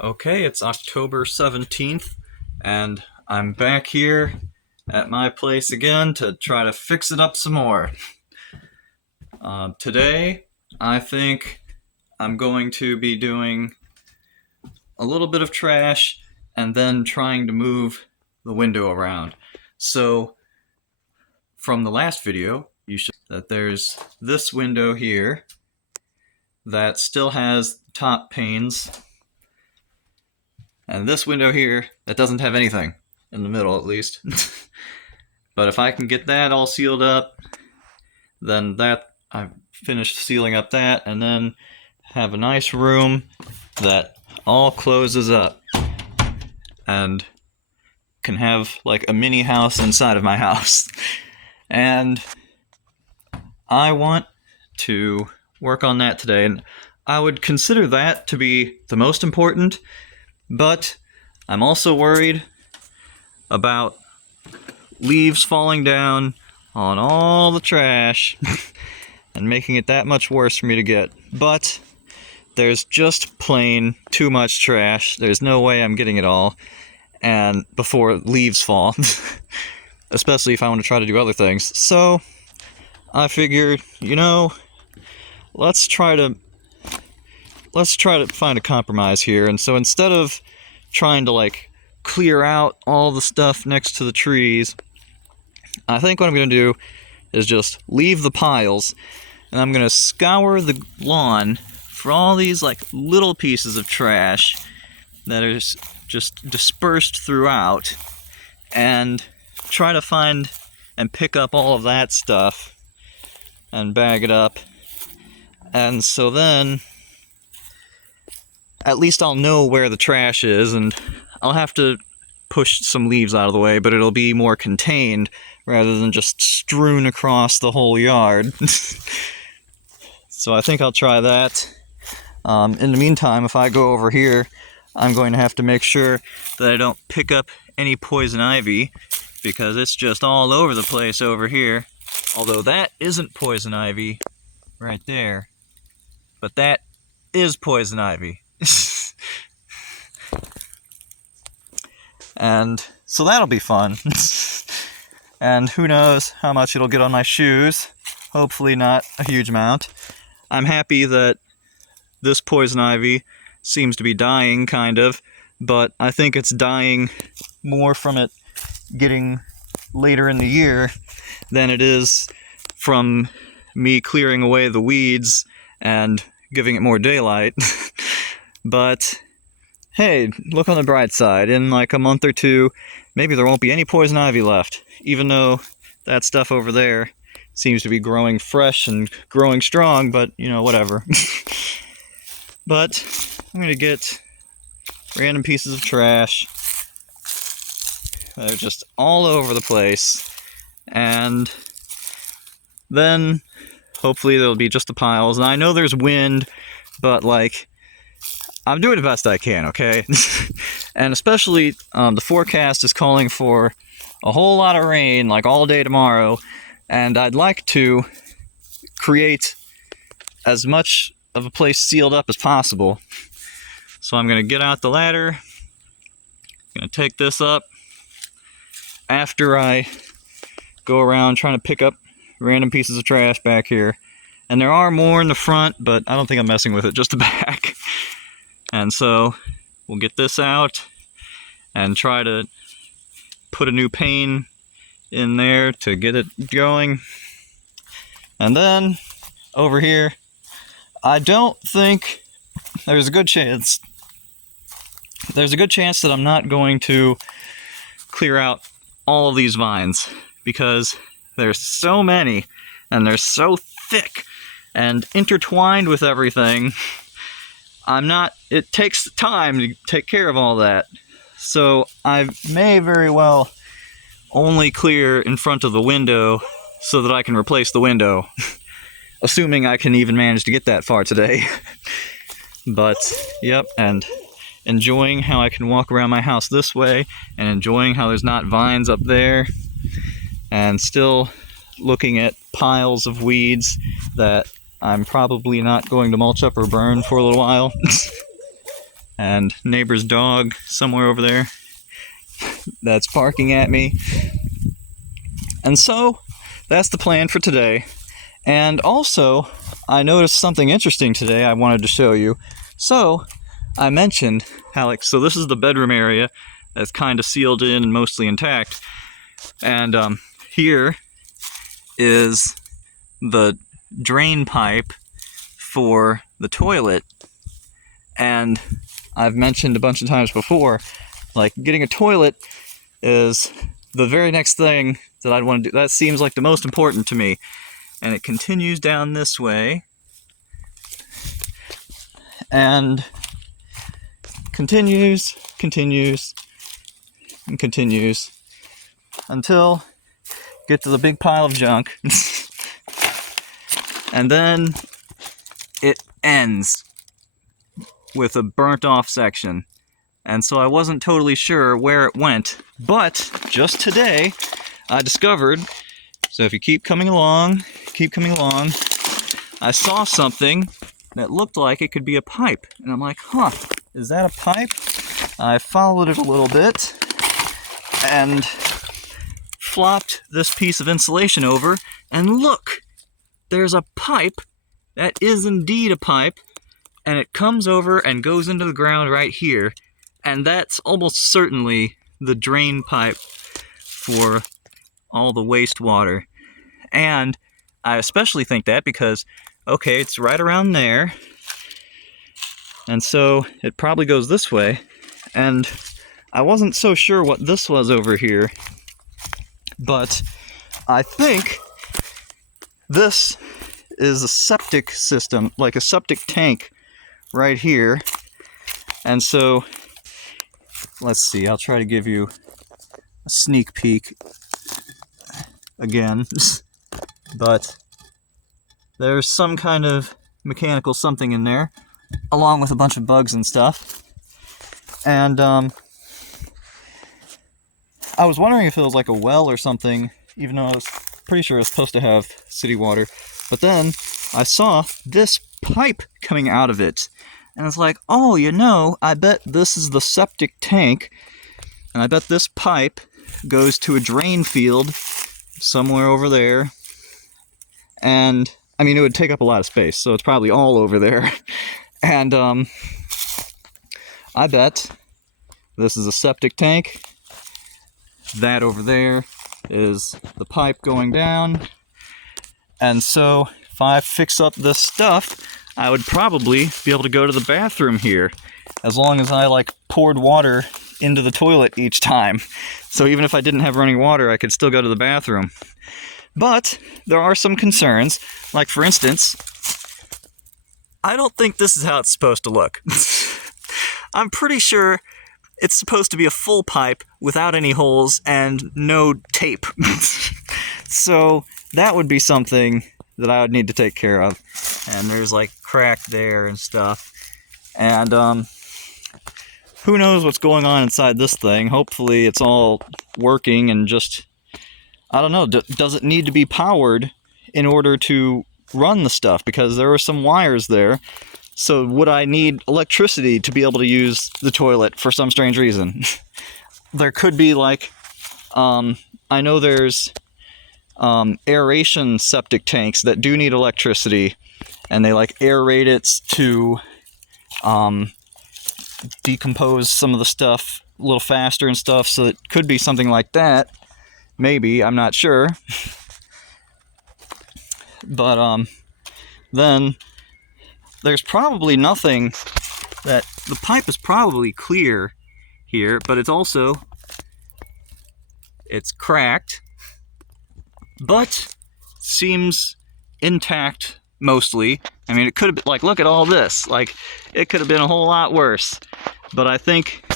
Okay, it's October 17th, and I'm back here at my place again to try to fix it up some more. Today, I think I'm going to be doing a little bit of trash and then trying to move the window around. So, from the last video, you should that there's this window here that still has top panes, and this window here that doesn't have anything, in the middle at least. But if I can get that all sealed up, then I've finished sealing up that, and then have a nice room that all closes up and can have like a mini house inside of my house. And I want to work on that today, and I would consider that to be the most important, but I'm also worried about leaves falling down on all the trash and making it that much worse for me to get. But there's just plain too much trash. There's no way I'm getting it all and before leaves fall, especially if I want to try to do other things. So I figured, let's try to find a compromise here. And so instead of trying to clear out all the stuff next to the trees, I think what I'm going to do is just leave the piles, and I'm going to scour the lawn for all these little pieces of trash that are just dispersed throughout, and try to find and pick up all of that stuff and bag it up. And so then at least I'll know where the trash is, and I'll have to push some leaves out of the way, but it'll be more contained rather than just strewn across the whole yard. So I think I'll try that. In the meantime, if I go over here, I'm going to have to make sure that I don't pick up any poison ivy, because it's just all over the place over here. Although that isn't poison ivy right there, but that is poison ivy. And so that'll be fun. And who knows how much it'll get on my shoes. Hopefully not a huge amount. I'm happy that this poison ivy seems to be dying, kind of, but I think it's dying more from it getting later in the year than it is from me clearing away the weeds and giving it more daylight. But hey, look on the bright side. In a month or two, maybe there won't be any poison ivy left, even though that stuff over there seems to be growing fresh and growing strong, but whatever. But I'm going to get random pieces of trash that are just all over the place, and then hopefully there'll be just the piles. And I know there's wind, but I'm doing the best I can, okay? And especially the forecast is calling for a whole lot of rain all day tomorrow, and I'd like to create as much of a place sealed up as possible. So I'm going to get out the ladder, going to take this up after I go around trying to pick up random pieces of trash back here. And there are more in the front, but I don't think I'm messing with it, just the back. And so we'll get this out and try to put a new pane in there to get it going. And then over here, I don't think there's a good chance that I'm not going to clear out all of these vines, because there's so many and they're so thick and intertwined with everything. It takes time to take care of all that. So I may very well only clear in front of the window so that I can replace the window. Assuming I can even manage to get that far today. But, yep, and enjoying how I can walk around my house this way, and enjoying how there's not vines up there, and still looking at piles of weeds that I'm probably not going to mulch up or burn for a little while. and neighbor's dog somewhere over there that's barking at me. And so that's the plan for today. And also, I noticed something interesting today I wanted to show you. So I mentioned, Alex, so this is the bedroom area that's kind of sealed in and mostly intact. And here is the drain pipe for the toilet. And I've mentioned a bunch of times before, like getting a toilet is the very next thing that I'd want to do. That seems like the most important to me. And it continues down this way. And continues, and continues until get to the big pile of junk. And then it ends with a burnt off section. And so I wasn't totally sure where it went, but just today I discovered, so if you keep coming along, I saw something that looked like it could be a pipe. And I'm like, huh, is that a pipe? I followed it a little bit and flopped this piece of insulation over, and look, there's a pipe that is indeed a pipe, and it comes over and goes into the ground right here, and that's almost certainly the drain pipe for all the wastewater. And I especially think that because, okay, it's right around there, and so it probably goes this way, and I wasn't so sure what this was over here, but I think this is a septic system, like a septic tank right here. And so, let's see, I'll try to give you a sneak peek again. But there's some kind of mechanical something in there, along with a bunch of bugs and stuff. And I was wondering if it was like a well or something, even though I was pretty sure it's supposed to have city water. But then I saw this pipe coming out of it. And it's like, oh, you know, I bet this is the septic tank. And I bet this pipe goes to a drain field somewhere over there. And, I mean, it would take up a lot of space, so it's probably all over there. And, I bet this is a septic tank. That over there is the pipe going down. And so, if I fix up this stuff, I would probably be able to go to the bathroom here, as long as I, like, poured water into the toilet each time. So even if I didn't have running water, I could still go to the bathroom. But there are some concerns, like, for instance, I don't think this is how it's supposed to look. I'm pretty sure it's supposed to be a full pipe without any holes and no tape. So that would be something that I would need to take care of. And there's like crack there and stuff. And who knows what's going on inside this thing. Hopefully it's all working and just, I don't know, does it need to be powered in order to run the stuff? Because there are some wires there. So would I need electricity to be able to use the toilet for some strange reason? There could be like, I know there's aeration septic tanks that do need electricity, and they like aerate it to decompose some of the stuff a little faster and stuff, so it could be something like that. Maybe, I'm not sure. But then there's probably nothing that, the pipe is probably clear here, but it's also, it's cracked, but seems intact mostly. I mean, it could have been, like, look at all this, like, it could have been a whole lot worse, but I think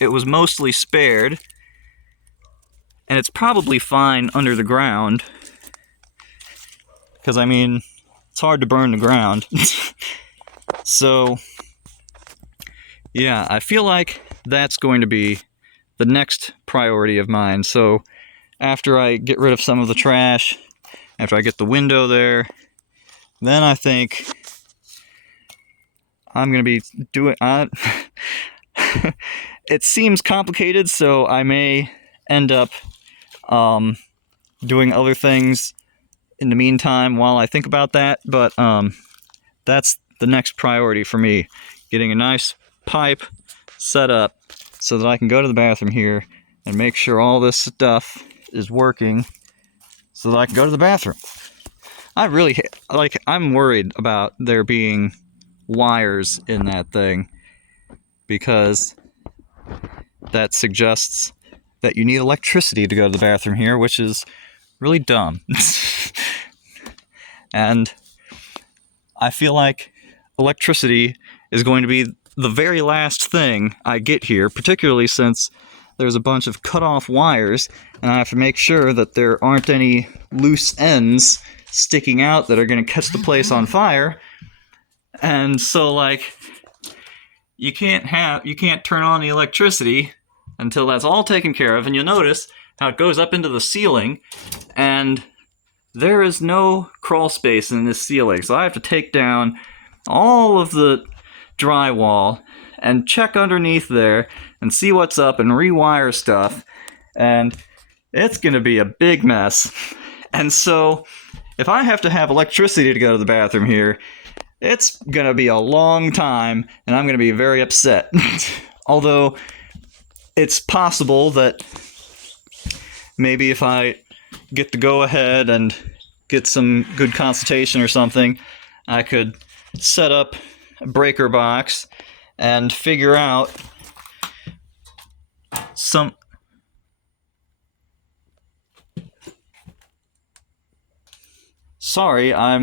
it was mostly spared, and it's probably fine under the ground, because, I mean, it's hard to burn the ground. So, yeah, I feel like that's going to be the next priority of mine. So, after I get rid of some of the trash, after I get the window there, then I think I'm going to be doing... it seems complicated, so I may end up doing other things in the meantime while I think about that, but that's the next priority for me, getting a nice pipe set up so that I can go to the bathroom here and make sure all this stuff is working so that I can go to the bathroom. I'm worried about there being wires in that thing, because that suggests that you need electricity to go to the bathroom here, which is really dumb. And I feel like electricity is going to be the very last thing I get here, particularly since there's a bunch of cut-off wires, and I have to make sure that there aren't any loose ends sticking out that are going to catch the place on fire. And so, like, you can't turn on the electricity until that's all taken care of. And you'll notice how it goes up into the ceiling, and there is no crawl space in this ceiling. So I have to take down all of the drywall and check underneath there and see what's up and rewire stuff. And it's going to be a big mess. And so if I have to have electricity to go to the bathroom here, it's going to be a long time, and I'm going to be very upset. Although it's possible that maybe if I get the go-ahead and get some good consultation or something, I could set up a breaker box and figure out some... Sorry, I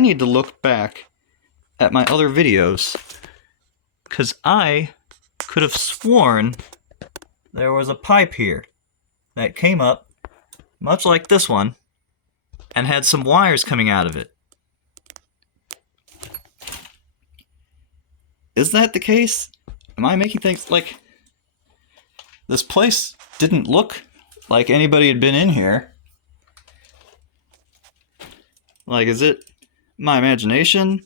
need to look back at my other videos, because I could have sworn there was a pipe here that came up, much like this one, and had some wires coming out of it. Is that the case? Am I making things like... This place didn't look like anybody had been in here. Like, is it my imagination?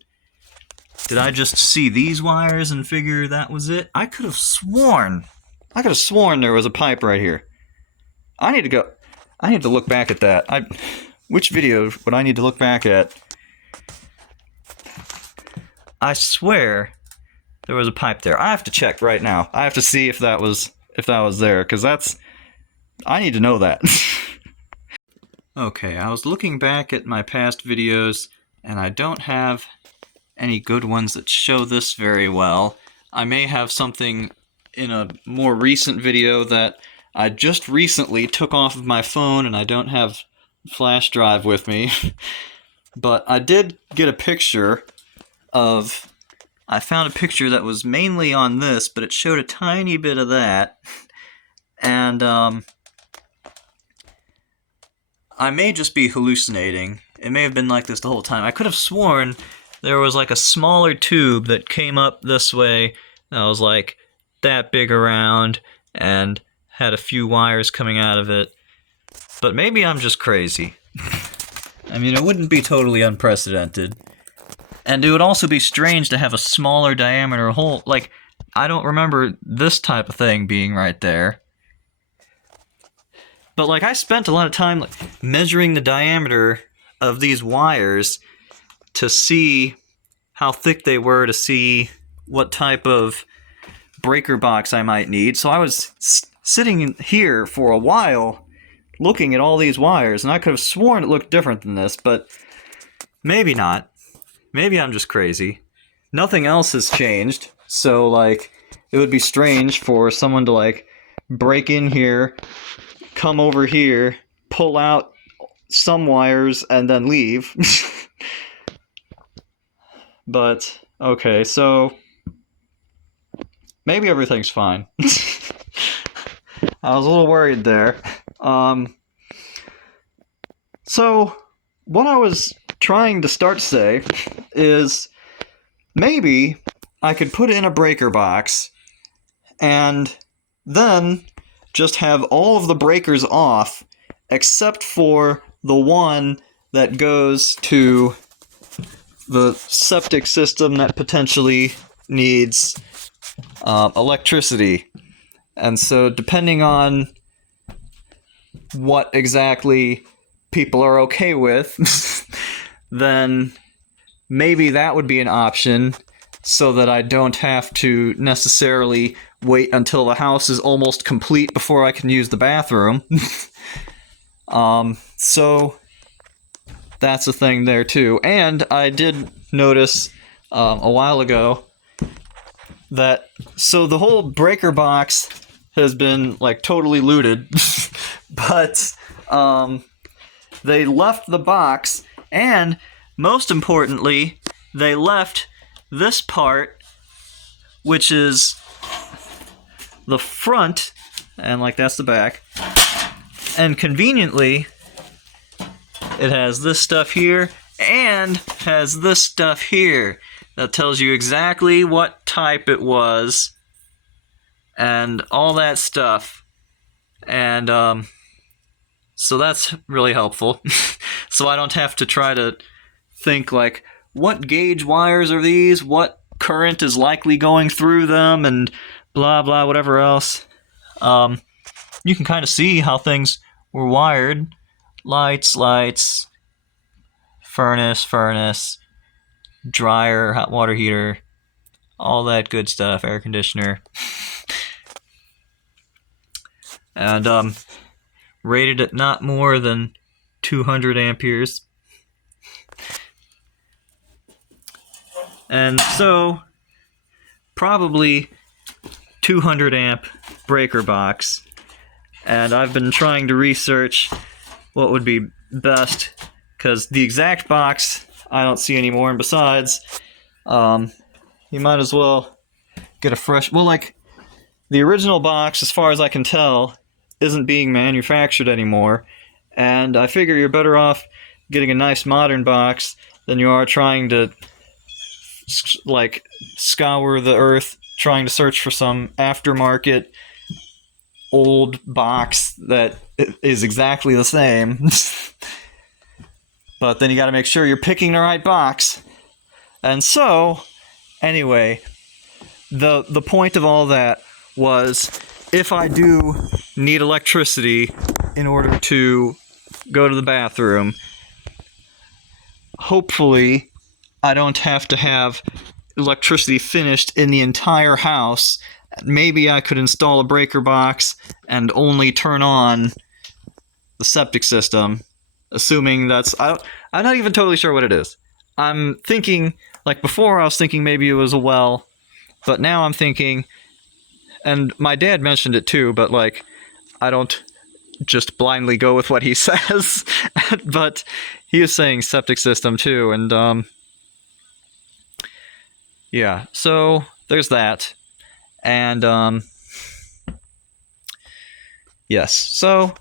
Did I just see these wires and figure that was it? I could have sworn there was a pipe right here. I need to look back at that. Which video would I need to look back at? I swear there was a pipe there. I have to check right now. I have to see if that was there, because I need to know that. Okay, I was looking back at my past videos, and I don't have any good ones that show this very well. I may have something in a more recent video that I just recently took off of my phone, and I don't have flash drive with me. But I did get a picture of... I found a picture that was mainly on this, but it showed a tiny bit of that. And, I may just be hallucinating. It may have been like this the whole time. I could have sworn there was like a smaller tube that came up this way that was like that big around and had a few wires coming out of it. But maybe I'm just crazy. I mean, it wouldn't be totally unprecedented. And it would also be strange to have a smaller diameter hole. Like, I don't remember this type of thing being right there. But, like, I spent a lot of time measuring the diameter of these wires to see how thick they were, to see what type of breaker box I might need. So I was sitting here for a while looking at all these wires, and I could have sworn it looked different than this, but maybe not. Maybe I'm just crazy. Nothing else has changed, so, like, it would be strange for someone to, like, break in here, come over here, pull out some wires, and then leave. But, okay, so maybe everything's fine. I was a little worried there. So, what I was trying to start to say is maybe I could put in a breaker box and then just have all of the breakers off except for the one that goes to the septic system that potentially needs electricity. And so depending on what exactly people are okay with, then maybe that would be an option so that I don't have to necessarily wait until the house is almost complete before I can use the bathroom. So that's a thing there too. And I did notice a while ago that, so the whole breaker box has been like totally looted, but they left the box, and most importantly, they left this part, which is the front, and like that's the back, and conveniently it has this stuff here and has this stuff here that tells you exactly what type it was and all that stuff. And so that's really helpful. So I don't have to try to think like, what gauge wires are these, what current is likely going through them, and blah blah whatever else. You can kind of see how things were wired. Lights, furnace, dryer, hot water heater, all that good stuff, air conditioner. And rated at not more than 200 amperes. And so, probably 200 amp breaker box. And I've been trying to research what would be best, because the exact box I don't see anymore, and besides, you might as well get a fresh, well, like, the original box, as far as I can tell, isn't being manufactured anymore, and I figure you're better off getting a nice modern box than you are trying to, like, scour the earth, trying to search for some aftermarket old box that is exactly the same. But then you got to make sure you're picking the right box. And so, anyway, the point of all that was, if I do need electricity in order to go to the bathroom, hopefully I don't have to have electricity finished in the entire house. Maybe I could install a breaker box and only turn on the septic system, assuming that's... I'm not even totally sure what it is. I'm thinking, like before I was thinking maybe it was a well, but now I'm thinking, and my dad mentioned it too, but like, I don't just blindly go with what he says, but he was saying septic system too, and yeah, so there's that. And, yes, so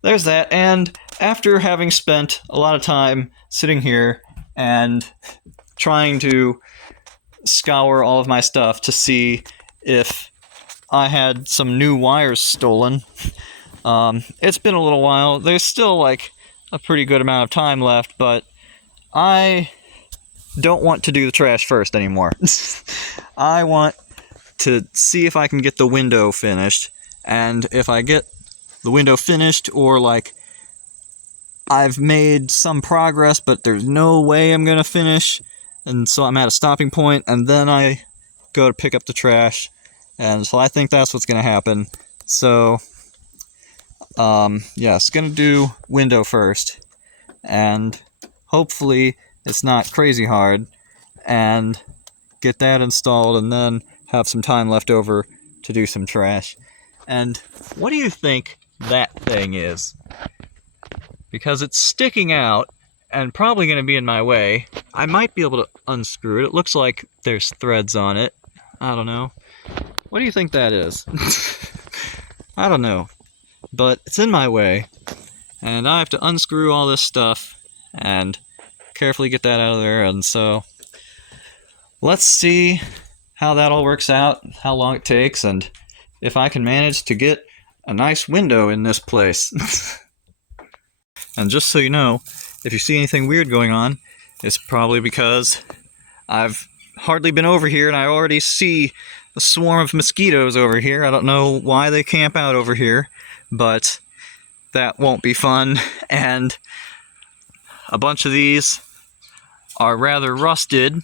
there's that. And after having spent a lot of time sitting here and trying to scour all of my stuff to see if I had some new wires stolen, it's been a little while. There's still, like, a pretty good amount of time left, but I don't want to do the trash first anymore. I want to see if I can get the window finished, and if I get the window finished, or like I've made some progress but there's no way I'm gonna finish, and so I'm at a stopping point, and then I go to pick up the trash, and so I think that's what's gonna happen. So yes, gonna do window first, and hopefully it's not crazy hard, and get that installed, and then have some time left over to do some trash. And what do you think that thing is? Because it's sticking out and probably going to be in my way. I might be able to unscrew it. It looks like there's threads on it. I don't know. What do you think that is? I don't know. But it's in my way, and I have to unscrew all this stuff and carefully get that out of there. And so let's see how that all works out, how long it takes, and if I can manage to get a nice window in this place. And just so you know, if you see anything weird going on, is probably because I've hardly been over here and I already see a swarm of mosquitoes over here. I don't know why they camp out over here, but that won't be fun. And a bunch of these are rather rusted,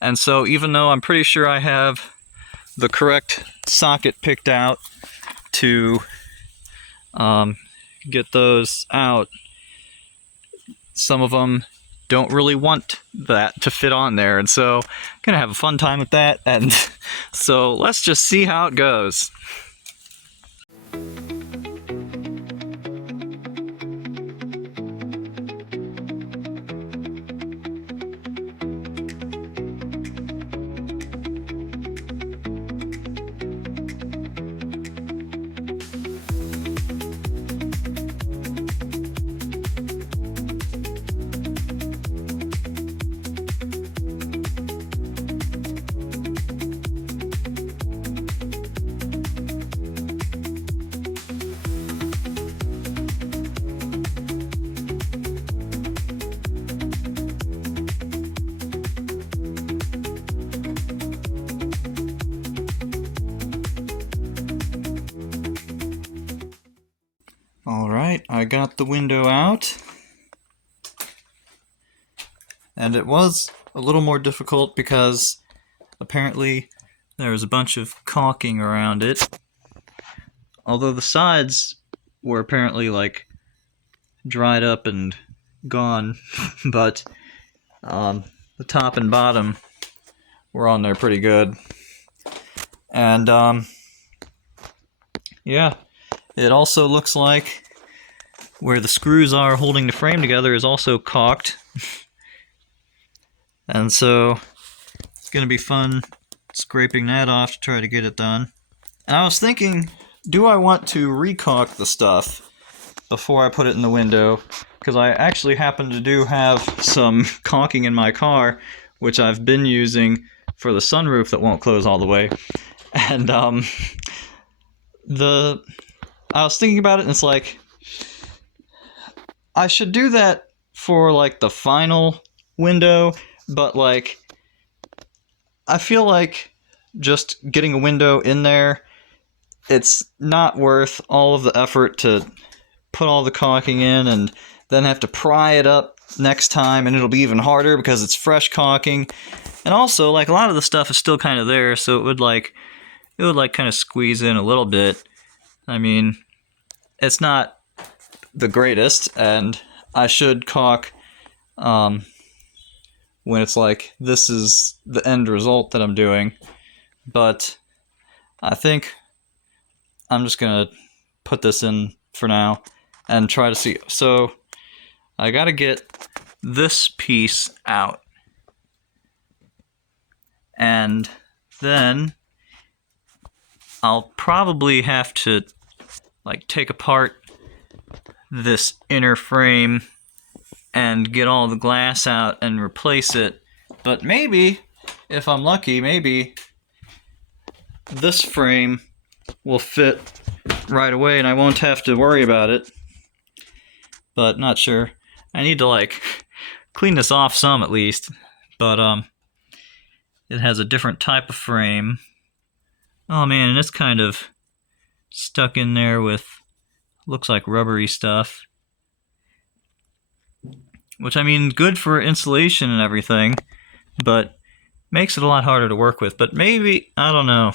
and so even though I'm pretty sure I have the correct socket picked out to get those out, some of them don't really want that to fit on there, and so I'm gonna have a fun time with that. And so let's just see how it goes. Alright, I got the window out, and it was a little more difficult because apparently there was a bunch of caulking around it, although the sides were apparently like dried up and gone, but the top and bottom were on there pretty good. And yeah, it also looks like where the screws are holding the frame together is also caulked. And so it's going to be fun scraping that off to try to get it done. And I was thinking, do I want to recaulk the stuff before I put it in the window? Because I actually happen to have some caulking in my car, which I've been using for the sunroof that won't close all the way. And I was thinking about it, and it's like, I should do that for like the final window, but like I feel like just getting a window in there, it's not worth all of the effort to put all the caulking in and then have to pry it up next time, and it'll be even harder because it's fresh caulking. And also, like, a lot of the stuff is still kind of there, so it would kind of squeeze in a little bit. I mean, it's not the greatest, and I should caulk when it's like, this is the end result that I'm doing. But I think I'm just gonna put this in for now and try to see. So I gotta get this piece out, and then I'll probably have to like take apart this inner frame and get all the glass out and replace it. But maybe, if I'm lucky, maybe this frame will fit right away and I won't have to worry about it. But not sure. I need to like clean this off some at least. But it has a different type of frame. Oh man, and it's kind of stuck in there with, looks like rubbery stuff. Which, I mean, good for insulation and everything, but makes it a lot harder to work with. But maybe, I don't know.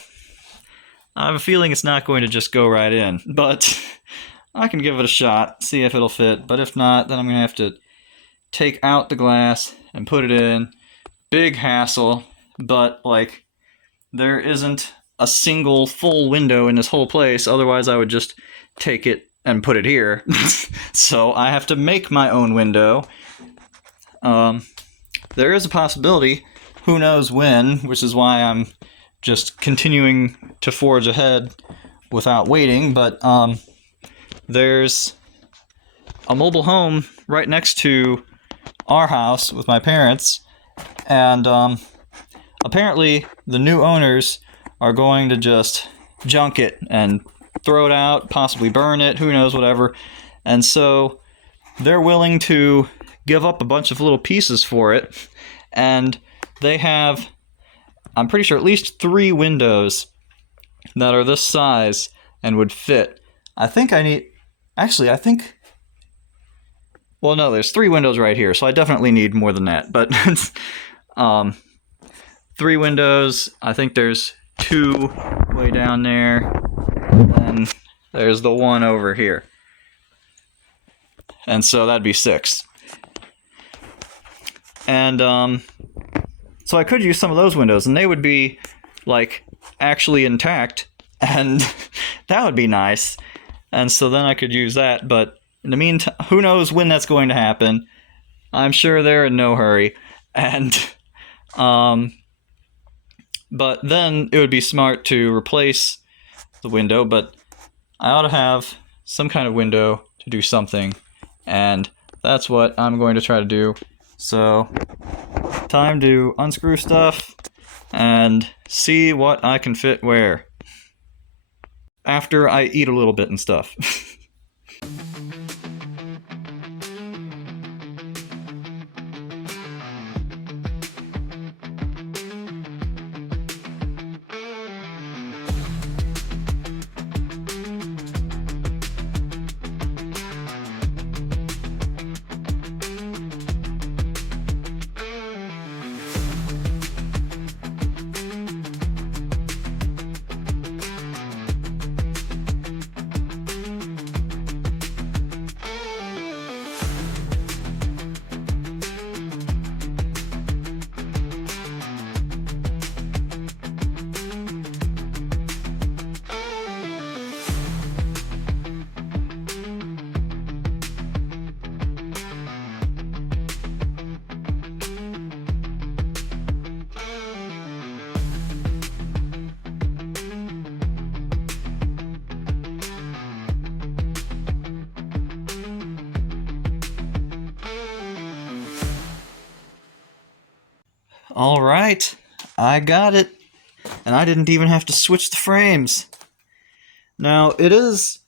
I have a feeling it's not going to just go right in, but I can give it a shot, see if it'll fit. But if not, then I'm going to have to take out the glass and put it in. Big hassle, but like, there isn't a single full window in this whole place. Otherwise, I would just take it and put it here. So I have to make my own window. There is a possibility, who knows when, which is why I'm just continuing to forge ahead without waiting, but there's a mobile home right next to our house with my parents, and apparently the new owners are going to just junk it and throw it out, possibly burn it, who knows, whatever. And so they're willing to give up a bunch of little pieces for it, and they have, I'm pretty sure, at least 3 windows that are this size and would fit. I think I need, actually, I think, well, no, there's 3 windows right here, so I definitely need more than that, but 3 windows. I think there's 2 way down there, and there's the 1 over here. And so that'd be 6. And so I could use some of those windows, and they would be like actually intact, and that would be nice. And so then I could use that, but in the meantime, who knows when that's going to happen. I'm sure they're in no hurry. And but then it would be smart to replace the window, but I ought to have some kind of window to do something, and that's what I'm going to try to do. So, time to unscrew stuff and see what I can fit where, after I eat a little bit and stuff. All right, I got it, and I didn't even have to switch the frames. Now, it's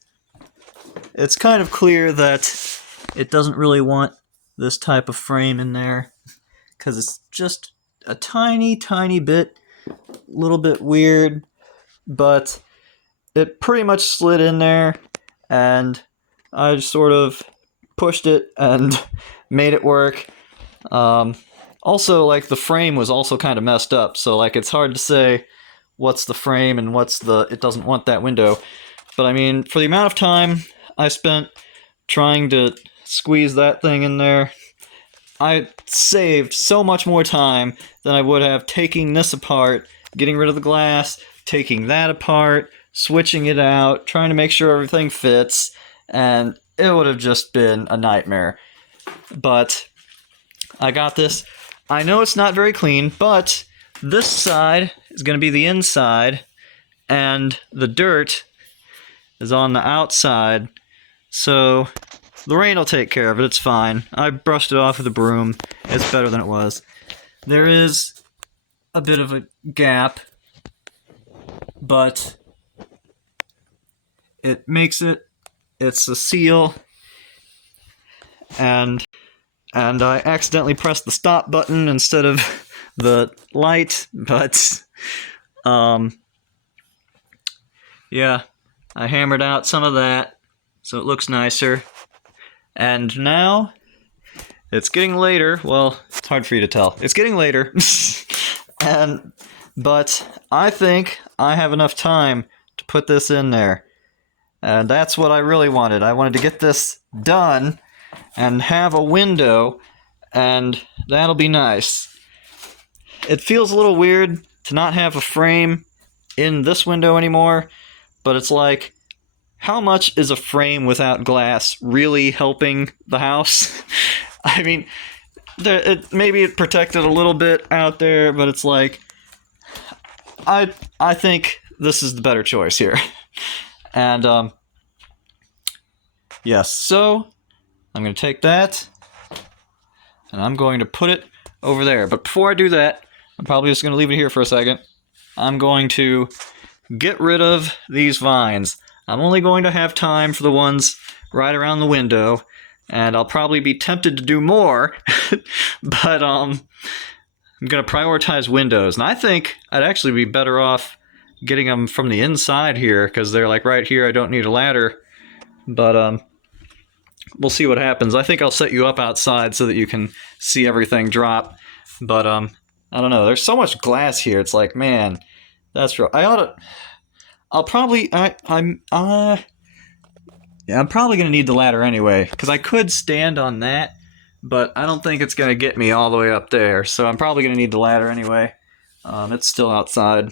kind of clear that it doesn't really want this type of frame in there, because it's just a tiny, tiny bit, little bit weird, but it pretty much slid in there, and I just sort of pushed it and made it work. Also, like, the frame was also kind of messed up, so, like, it's hard to say what's the frame and what's it doesn't want that window. But, I mean, for the amount of time I spent trying to squeeze that thing in there, I saved so much more time than I would have taking this apart, getting rid of the glass, taking that apart, switching it out, trying to make sure everything fits, and it would have just been a nightmare. But I got this. I know it's not very clean, but this side is going to be the inside, and the dirt is on the outside, so the rain will take care of it. It's fine. I brushed it off with a broom. It's better than it was. There is a bit of a gap, but it makes it, it's a seal, and I accidentally pressed the stop button instead of the light, but, yeah, I hammered out some of that, so it looks nicer. And now, it's getting later. Well, it's hard for you to tell. It's getting later, but I think I have enough time to put this in there. And that's what I really wanted. I wanted to get this done and have a window, and that'll be nice. It feels a little weird to not have a frame in this window anymore, but it's like, how much is a frame without glass really helping the house? I mean, maybe it protected a little bit out there, but it's like, I think this is the better choice here. And, yes, so I'm going to take that, and I'm going to put it over there. But before I do that, I'm probably just going to leave it here for a second. I'm going to get rid of these vines. I'm only going to have time for the ones right around the window, and I'll probably be tempted to do more, but I'm going to prioritize windows. And I think I'd actually be better off getting them from the inside here, because they're like right here. I don't need a ladder, but we'll see what happens. I think I'll set you up outside so that you can see everything drop, but I don't know. There's so much glass here. It's like, man, that's real. I'll probably yeah, I'm probably going to need the ladder anyway, because I could stand on that, but I don't think it's going to get me all the way up there, so I'm probably going to need the ladder anyway. It's still outside.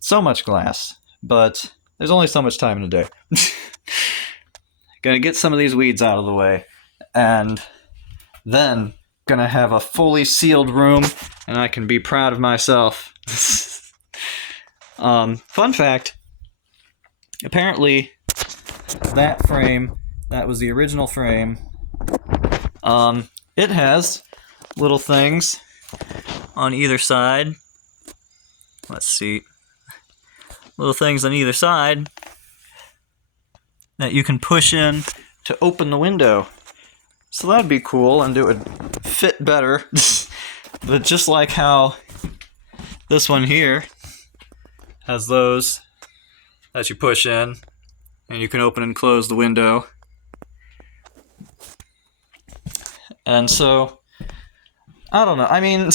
So much glass, but there's only so much time in a day. Gonna get some of these weeds out of the way, and then gonna have a fully sealed room, and I can be proud of myself. Fun fact, apparently that frame, that was the original frame, it has little things on either side. Let's see. Little things on either side that you can push in to open the window. So that'd be cool, and it would fit better. But just like how this one here has those that you push in, and you can open and close the window. And so, I don't know. I mean,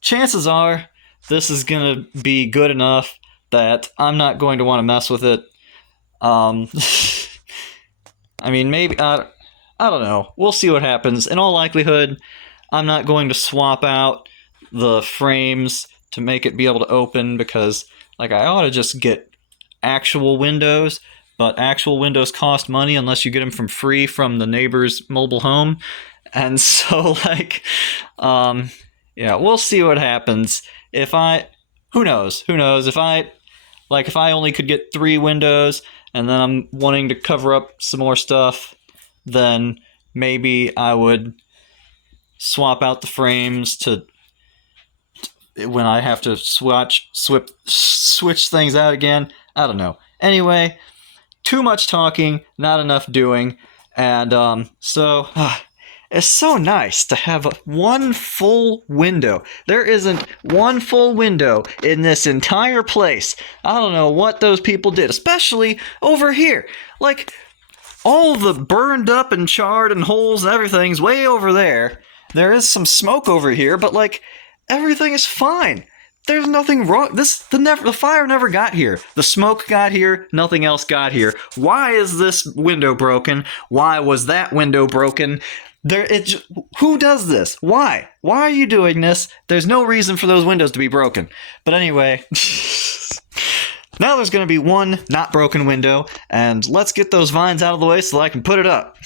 chances are this is going to be good enough that I'm not going to want to mess with it. I mean, maybe, I don't know. We'll see what happens. In all likelihood, I'm not going to swap out the frames to make it be able to open, because, like, I ought to just get actual windows, but actual windows cost money unless you get them from free from the neighbor's mobile home. And so, like, yeah, we'll see what happens. Who knows? If I only could get 3 windows, and then I'm wanting to cover up some more stuff, then maybe I would swap out the frames to when I have to switch things out again. I don't know. Anyway, too much talking, not enough doing, and so it's so nice to have one full window. There isn't one full window in this entire place. I don't know what those people did, especially over here. Like, all the burned up and charred and holes and everything's way over there. There is some smoke over here, but, like, everything is fine. There's nothing wrong. The fire never got here. The smoke got here. Nothing else got here. Why is this window broken? Why was that window broken? Who does this? Why? Why are you doing this? There's no reason for those windows to be broken. But anyway, now there's going to be one not broken window, and let's get those vines out of the way so I can put it up.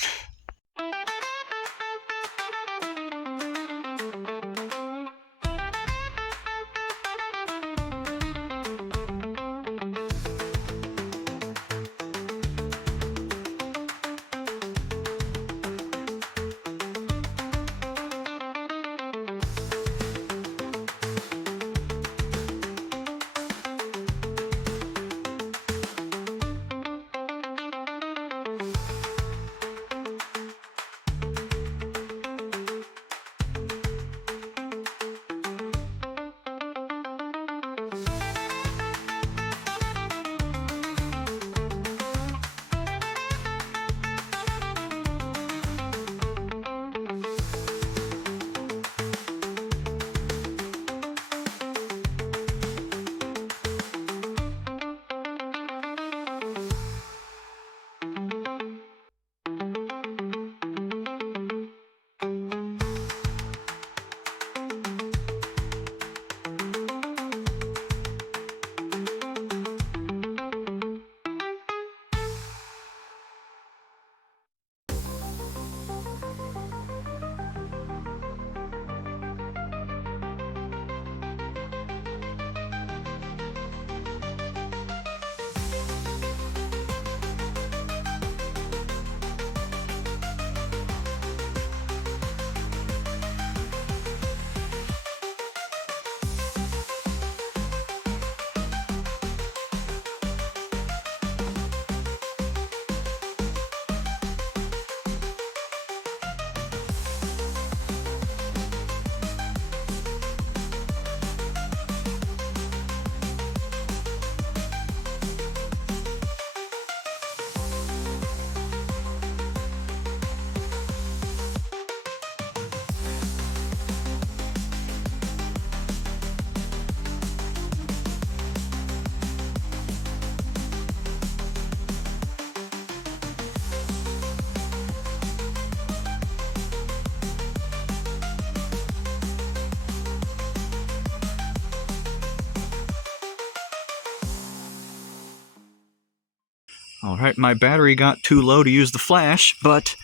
Alright, my battery got too low to use the flash, but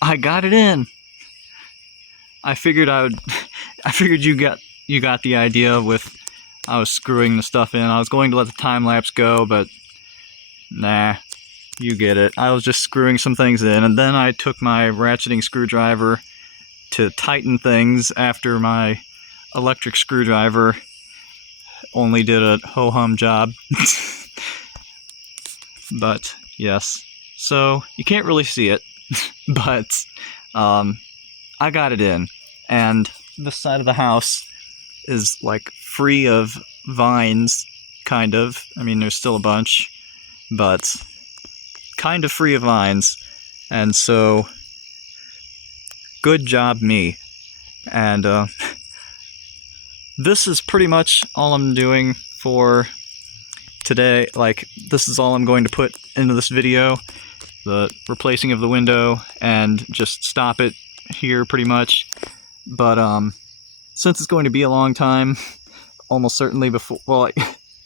I got it in. I figured you got the idea with I was screwing the stuff in. I was going to let the time lapse go, but nah, you get it. I was just screwing some things in, and then I took my ratcheting screwdriver to tighten things after my electric screwdriver only did a ho-hum job. But yes, so you can't really see it, but I got it in, and this side of the house is like free of vines, kind of. I mean, there's still a bunch, but kind of free of vines, and so good job me. And this is pretty much all I'm doing for today. Like, this is all I'm going to put into this video, the replacing of the window, and just stop it here pretty much. But since it's going to be a long time, almost certainly before, well,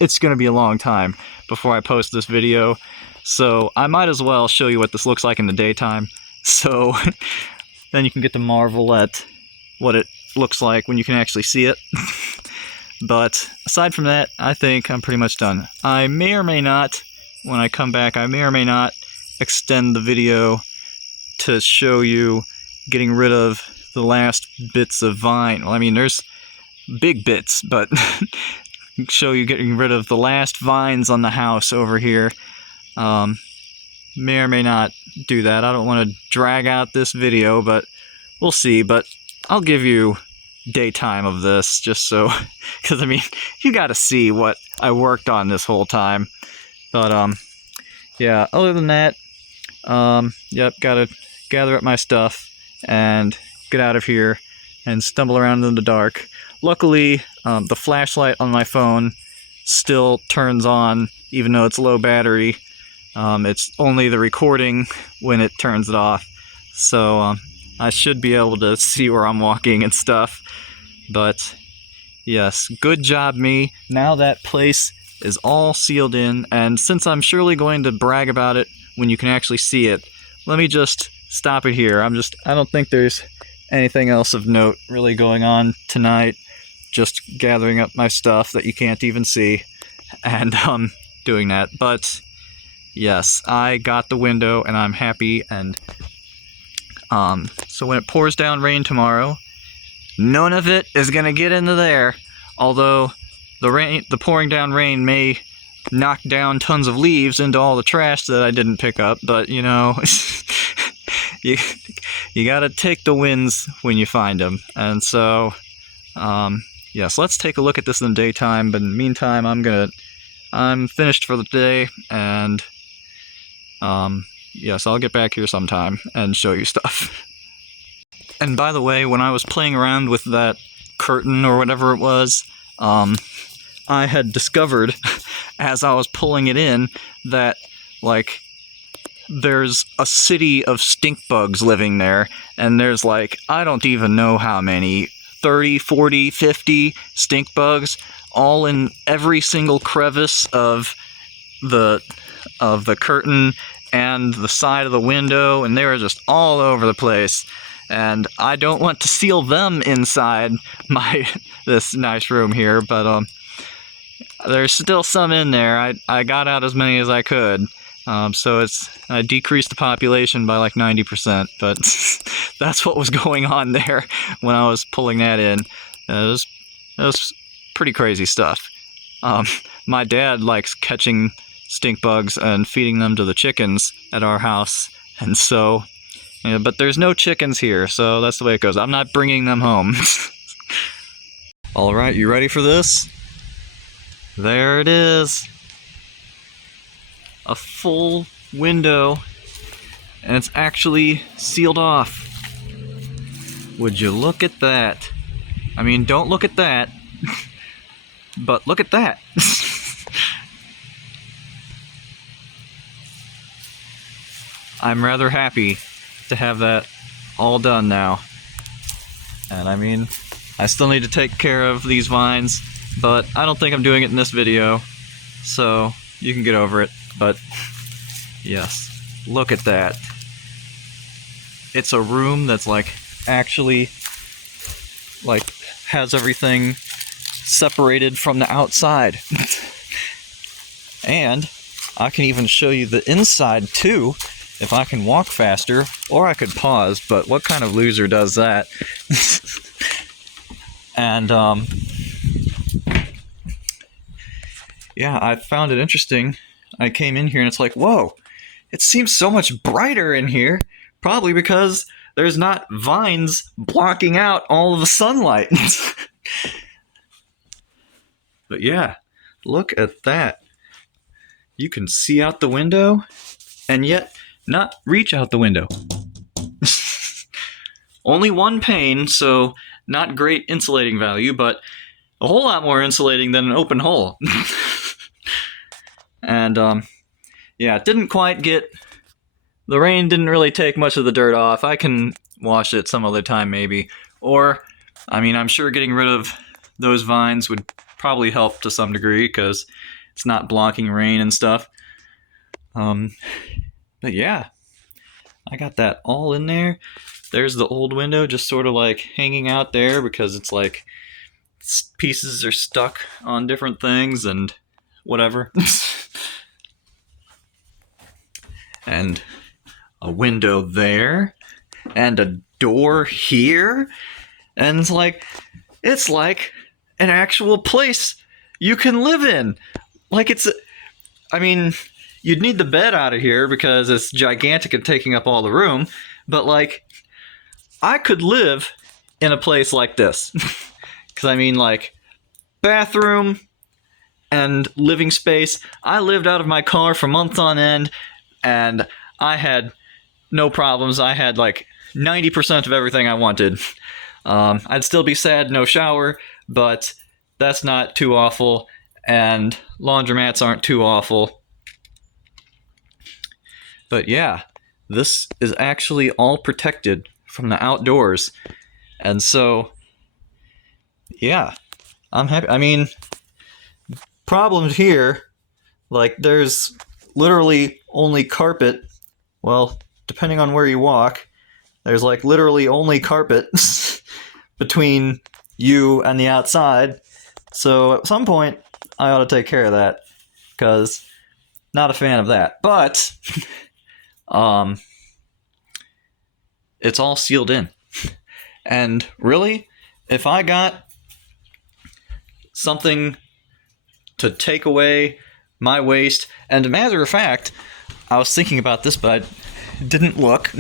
it's going to be a long time before I post this video, so I might as well show you what this looks like in the daytime, so then you can get to marvel at what it looks like when you can actually see it. But aside from that, I think I'm pretty much done. I may or may not, when I come back, I may or may not extend the video to show you getting rid of the last bits of vine. Well, I mean, there's big bits, but show you getting rid of the last vines on the house over here. May or may not do that. I don't want to drag out this video, but we'll see. But I'll give you daytime of this, just so, because I mean, you got to see what I worked on this whole time. But yeah, other than that, yep, gotta gather up my stuff and get out of here and stumble around in the dark. Luckily, the flashlight on my phone still turns on even though it's low battery. It's only the recording when it turns it off, so I should be able to see where I'm walking and stuff. But yes, good job me. Now that place is all sealed in, and since I'm surely going to brag about it when you can actually see it, let me just stop it here. I don't think there's anything else of note really going on tonight. Just gathering up my stuff that you can't even see, and doing that. But yes, I got the window and I'm happy. And so when it pours down rain tomorrow, none of it is gonna get into there. Although the pouring down rain may knock down tons of leaves into all the trash that I didn't pick up, but you know, you gotta take the wins when you find them. And so yes, let's take a look at this in the daytime, but in the meantime, I'm finished for the day, and yes, I'll get back here sometime and show you stuff. And by the way, when I was playing around with that curtain or whatever it was, I had discovered as I was pulling it in that, like, there's a city of stink bugs living there, and there's like, I don't even know how many, 30, 40, 50 stink bugs, all in every single crevice of the curtain and the side of the window, and they were just all over the place. And I don't want to seal them inside this nice room here, but there's still some in there. I got out as many as I could. So I decreased the population by like 90%, but that's what was going on there when I was pulling that in. It was pretty crazy stuff. My dad likes catching stink bugs and feeding them to the chickens at our house, and so, yeah, but there's no chickens here, so that's the way it goes. I'm not bringing them home. Alright, you ready for this? There it is. A full window, and it's actually sealed off. Would you look at that? I mean, don't look at that, but look at that. I'm rather happy to have that all done now. And I mean, I still need to take care of these vines, but I don't think I'm doing it in this video, so you can get over it. But Yes, look at that. It's a room that's like actually like has everything separated from the outside. And I can even show you the inside too if I can walk faster, or I could pause, but what kind of loser does that? And yeah, I found it interesting. I came in here and it's like, whoa, it seems so much brighter in here, probably because there's not vines blocking out all of the sunlight. But yeah, look at that. You can see out the window and yet not reach out the window. Only one pane, so not great insulating value, but a whole lot more insulating than an open hole. And yeah, it didn't quite get... The rain didn't really take much of the dirt off. I can wash it some other time maybe. Or, I mean, I'm sure getting rid of those vines would probably help to some degree because it's not blocking rain and stuff. But yeah, I got that all in there. There's the old window just sort of like hanging out there because it's like pieces are stuck on different things and whatever. And a window there and a door here, and it's like an actual place you can live in. Like I mean, you'd need the bed out of here because it's gigantic and taking up all the room, but like I could live in a place like this. Because I mean, like, bathroom and living space. I lived out of my car for months on end and I had no problems. I had like 90% of everything I wanted. I'd still be sad, no shower, but that's not too awful, and laundromats aren't too awful. But yeah, this is actually all protected from the outdoors, and so yeah, I'm happy. I mean, problems here, like there's literally only carpet. Well, depending on where you walk, there's like literally only carpet between you and the outside. So at some point, I ought to take care of that, because not a fan of that. But it's all sealed in. And really, if I got something to take away my waste, and a matter of fact, I was thinking about this, but I didn't look.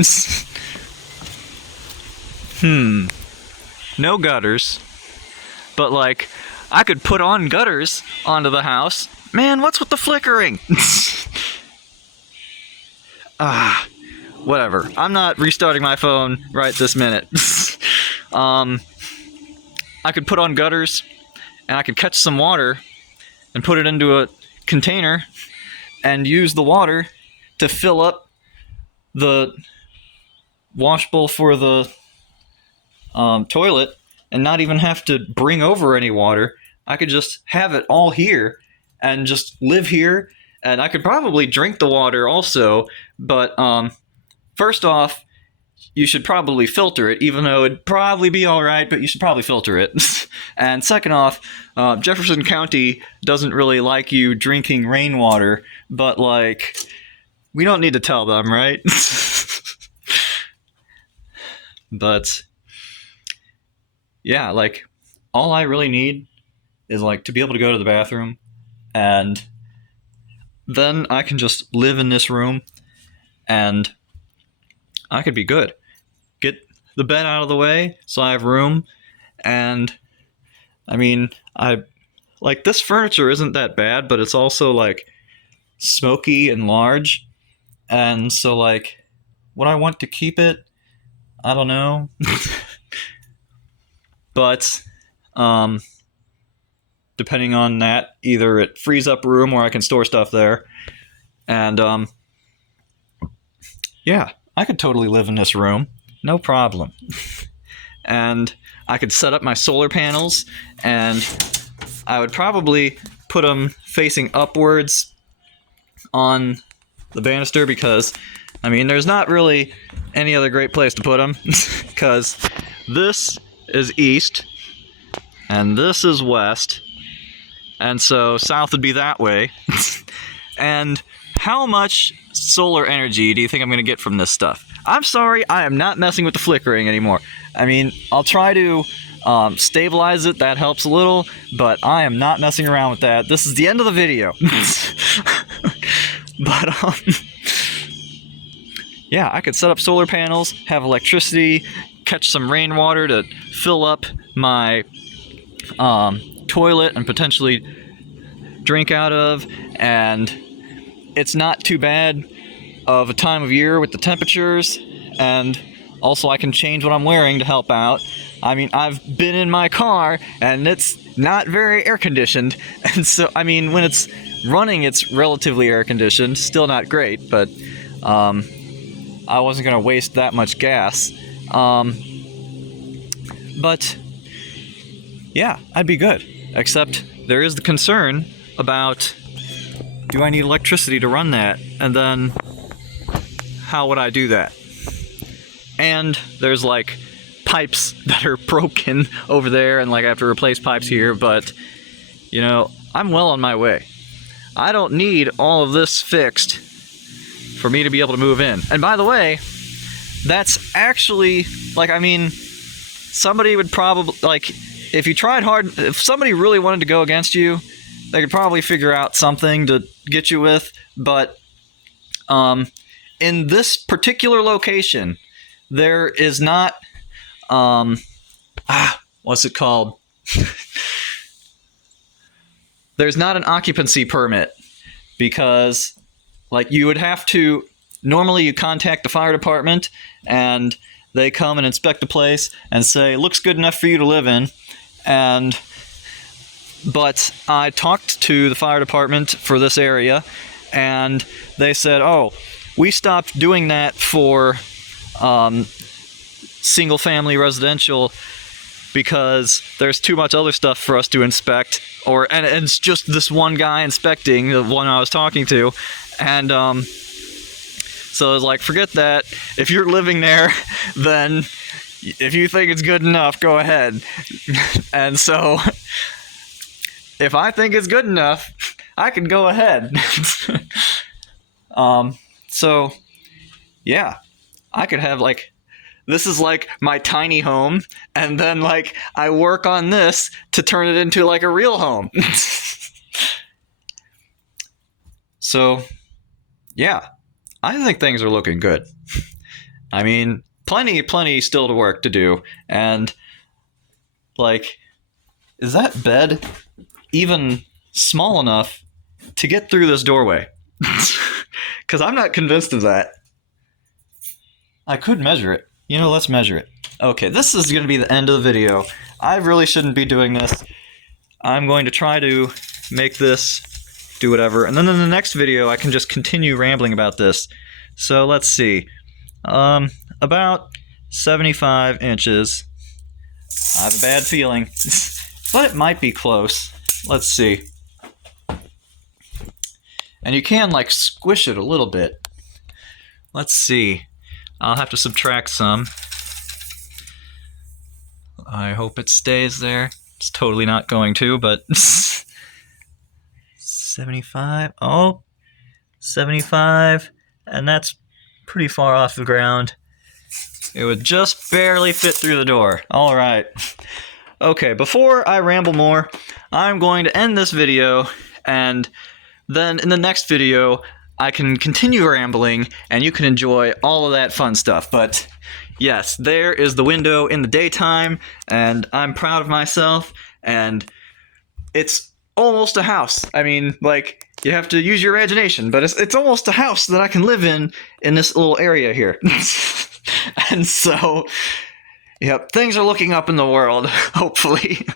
No gutters. But like, I could put on gutters onto the house. Man, what's with the flickering? Whatever. I'm not restarting my phone right this minute. I could put on gutters, and I could catch some water and put it into a container and use the water to fill up the wash bowl for the toilet, and not even have to bring over any water. I could just have it all here and just live here, and I could probably drink the water also, but first off, you should probably filter it, even though it'd probably be alright, but you should probably filter it. And second off, Jefferson County doesn't really like you drinking rainwater, but like, we don't need to tell them, right? But yeah, like, all I really need is like to be able to go to the bathroom, and then I can just live in this room and I could be good. Get the bed out of the way so I have room, and I mean, I like, this furniture isn't that bad, but it's also like smoky and large, and so like, would I want to keep it? I don't know. But depending on that, either it frees up room or I can store stuff there, and yeah, I could totally live in this room, no problem. And I could set up my solar panels, and I would probably put them facing upwards on the banister because, I mean, there's not really any other great place to put them because this is east and this is west, and so south would be that way. And how much solar energy do you think I'm going to get from this stuff? I'm sorry, I am not messing with the flickering anymore. I mean, I'll try to stabilize it, that helps a little, but I am not messing around with that. This is the end of the video. But, yeah, I could set up solar panels, have electricity, catch some rainwater to fill up my toilet and potentially drink out of, and it's not too bad of a time of year with the temperatures, and also I can change what I'm wearing to help out. I mean, I've been in my car and it's not very air conditioned, and so, I mean, when it's running it's relatively air conditioned, still not great, but I wasn't going to waste that much gas. But yeah, I'd be good, except there is the concern about, do I need electricity to run that? And then how would I do that? And there's like pipes that are broken over there, and like I have to replace pipes here, but you know, I'm well on my way. I don't need all of this fixed for me to be able to move in. And by the way, that's actually, like, I mean, somebody would probably, like, if you tried hard, if somebody really wanted to go against you, they could probably figure out something to get you with, but in this particular location, there is not, what's it called? There's not an occupancy permit, because, like, you would have to, normally you contact the fire department, and they come and inspect the place and say, looks good enough for you to live in, but I talked to the fire department for this area, and they said, oh, we stopped doing that for single-family residential because there's too much other stuff for us to inspect, and it's just this one guy inspecting, the one I was talking to, and so I was like, forget that. If you're living there, then if you think it's good enough, go ahead. And so if I think it's good enough, I can go ahead. So yeah, I could have, like, this is like my tiny home, and then like I work on this to turn it into like a real home. So yeah, I think things are looking good. I mean, plenty still to work to do, and like, is that bed even small enough to get through this doorway? Because I'm not convinced of that. I could measure it. You know, let's measure it. Okay, this is going to be the end of the video. I really shouldn't be doing this. I'm going to try to make this do whatever, and then in the next video I can just continue rambling about this. So let's see. About 75 inches. I have a bad feeling, but it might be close. Let's see. And you can, like, squish it a little bit. Let's see. I'll have to subtract some. I hope it stays there. It's totally not going to, but 75. Oh, 75. And that's pretty far off the ground. It would just barely fit through the door. All right. Okay, before I ramble more, I'm going to end this video, and then in the next video, I can continue rambling, and you can enjoy all of that fun stuff. But yes, there is the window in the daytime, and I'm proud of myself, and it's almost a house. I mean, like, you have to use your imagination, but it's almost a house that I can live in this little area here. And so, yep, things are looking up in the world, hopefully.